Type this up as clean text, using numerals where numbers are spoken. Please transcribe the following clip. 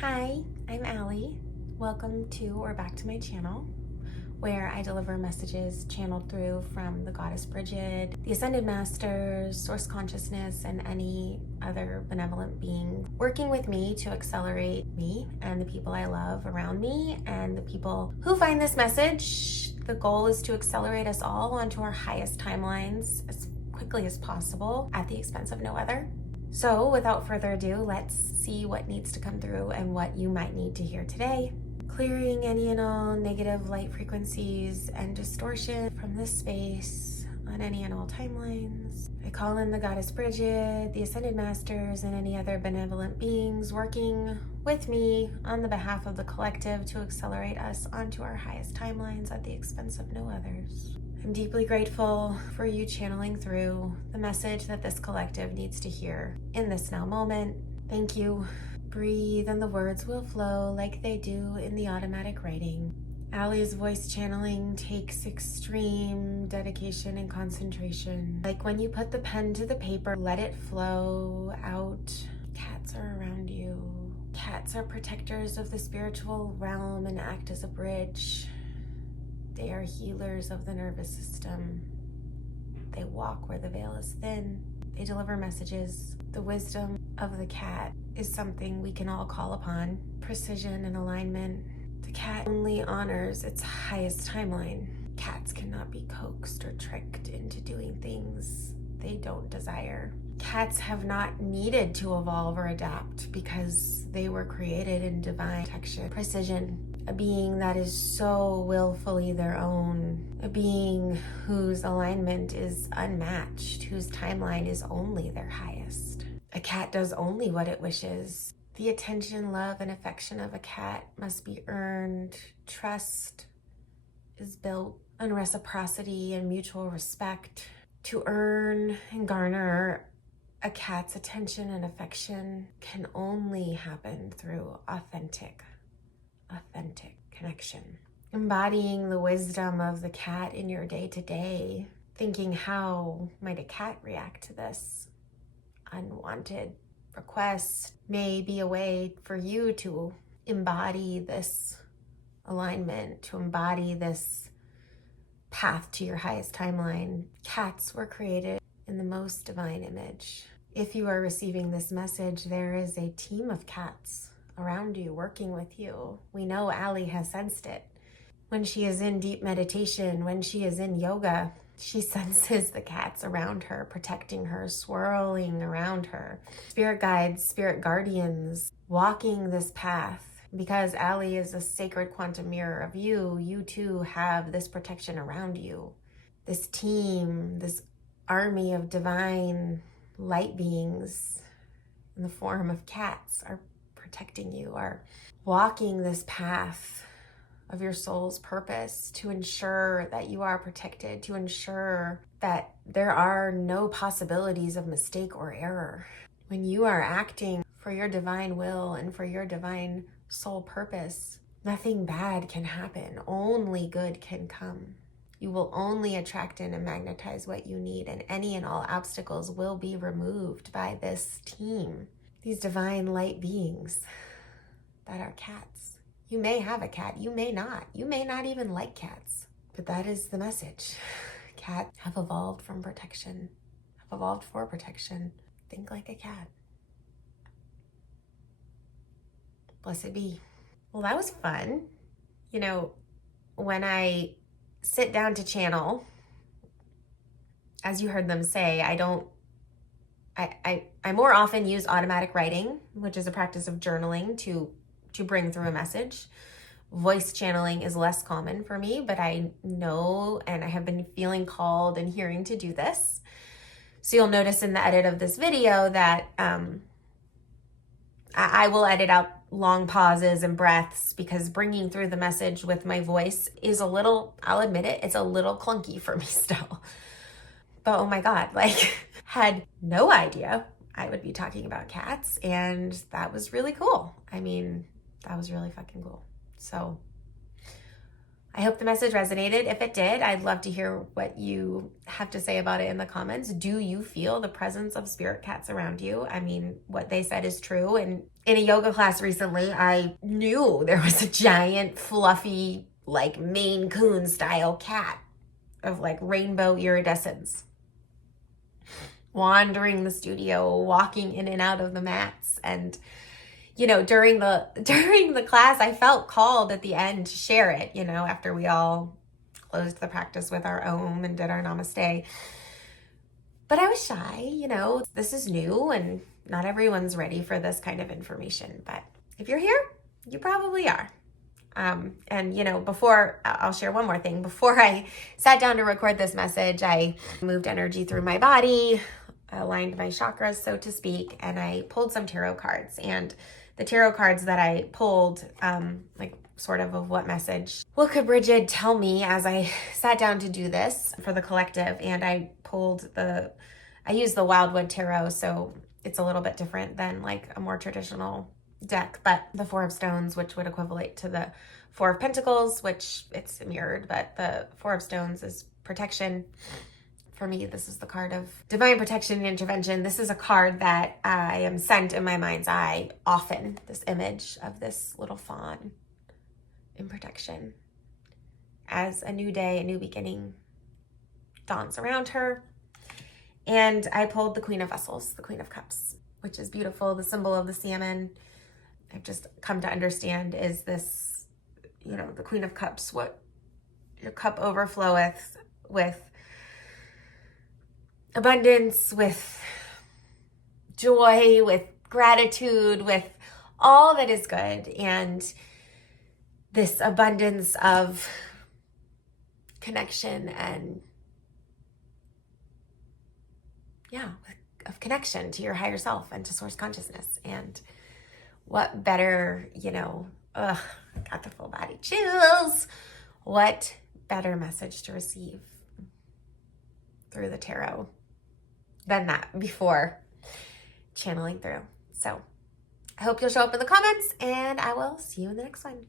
Hi, I'm Allie. Welcome to or back to my channel, where I deliver messages channeled through from the goddess Brigid, the Ascended Masters, Source Consciousness, and any other benevolent being working with me to accelerate me and the people I love around me and the people who find this message. The goal is to accelerate us all onto our highest timelines as quickly as possible at the expense of no other. So without further ado, let's see what needs to come through and what you might need to hear today. Clearing any and all negative light frequencies and distortion from this space on any and all timelines. I call in the goddess Brigid, the Ascended Masters, and any other benevolent beings working with me on the behalf of the collective to accelerate us onto our highest timelines at the expense of no others. I'm deeply grateful for you channeling through the message that this collective needs to hear in this now moment. Thank you. Breathe and the words will flow like they do in the automatic writing. Allie's voice channeling takes extreme dedication and concentration. Like when you put the pen to the paper, let it flow out. Cats are around you. Cats are protectors of the spiritual realm and act as a bridge. They are healers of the nervous system. They walk where the veil is thin. They deliver messages. The wisdom of the cat is something we can all call upon. Precision and alignment. The cat only honors its highest timeline. Cats cannot be coaxed or tricked into doing things they don't desire. Cats have not needed to evolve or adapt because they were created in divine protection. Precision. A being that is so willfully their own, a being whose alignment is unmatched, whose timeline is only their highest. A cat does only what it wishes. The attention, love, and affection of a cat must be earned. Trust is built on reciprocity and mutual respect. To earn and garner a cat's attention and affection can only happen through authentic connection. Embodying the wisdom of the cat in your day-to-day, thinking how might a cat react to this unwanted request may be a way for you to embody this alignment, to embody this path to your highest timeline. Cats were created in the most divine image. If you are receiving this message, there is a team of cats around you, working with you. We know Allie has sensed it. When she is in deep meditation, when she is in yoga, she senses the cats around her, protecting her, swirling around her. Spirit guides, spirit guardians, walking this path. Because Allie is a sacred quantum mirror of you, you too have this protection around you. This team, this army of divine light beings in the form of cats are protecting you, are walking this path of your soul's purpose to ensure that you are protected, to ensure that there are no possibilities of mistake or error. When you are acting for your divine will and for your divine soul purpose, nothing bad can happen. Only good can come. You will only attract in and magnetize what you need, and any and all obstacles will be removed by this team. These divine light beings that are cats. You may have a cat, you may not. You may not even like cats, but that is the message. Cats have evolved from protection, have evolved for protection. Think like a cat. Blessed be. Well, that was fun. You know, when I sit down to channel, as you heard them say, I more often use automatic writing, which is a practice of journaling to bring through a message. Voice channeling is less common for me, but I know and I have been feeling called and hearing to do this. So you'll notice in the edit of this video that I will edit out long pauses and breaths because bringing through the message with my voice is a little, I'll admit it, it's a little clunky for me still. But oh my God, had no idea I would be talking about cats, and that was really cool. I mean, that was really fucking cool. So I hope the message resonated. If it did, I'd love to hear what you have to say about it in the comments. Do you feel the presence of spirit cats around you? I mean, what they said is true. And in a yoga class recently, I knew there was a giant, fluffy, like Maine Coon style cat of like rainbow iridescence wandering the studio, walking in and out of the mats. And you know, during the class, I felt called at the end to share it, you know, after we all closed the practice with our Om and did our namaste. But I was shy, you know, this is new and not everyone's ready for this kind of information. But if you're here, you probably are. And, you know, I'll share one more thing. Before I sat down to record this message, I moved energy through my body, aligned my chakras, so to speak, and I pulled some tarot cards. And the tarot cards that I pulled, like sort of what message, what could Brigid tell me as I sat down to do this for the collective? And I used the Wildwood Tarot, so it's a little bit different than like a more traditional deck, but the Four of Stones, which would equivalent to the Four of Pentacles, which it's mirrored, but the Four of Stones is protection. For me, this is the card of divine protection and intervention. This is a card that I am sent in my mind's eye often, this image of this little fawn in protection as a new day, a new beginning dawns around her. And I pulled the Queen of Vessels, the Queen of Cups, which is beautiful, the symbol of the salmon. I've just come to understand is this, you know, the Queen of Cups, what your cup overfloweth with abundance, with joy, with gratitude, with all that is good. And this abundance of connection and of connection to your higher self and to source consciousness. And what better, you know, got the full body chills. What better message to receive through the tarot than that before channeling through. So I hope you'll show up in the comments and I will see you in the next one.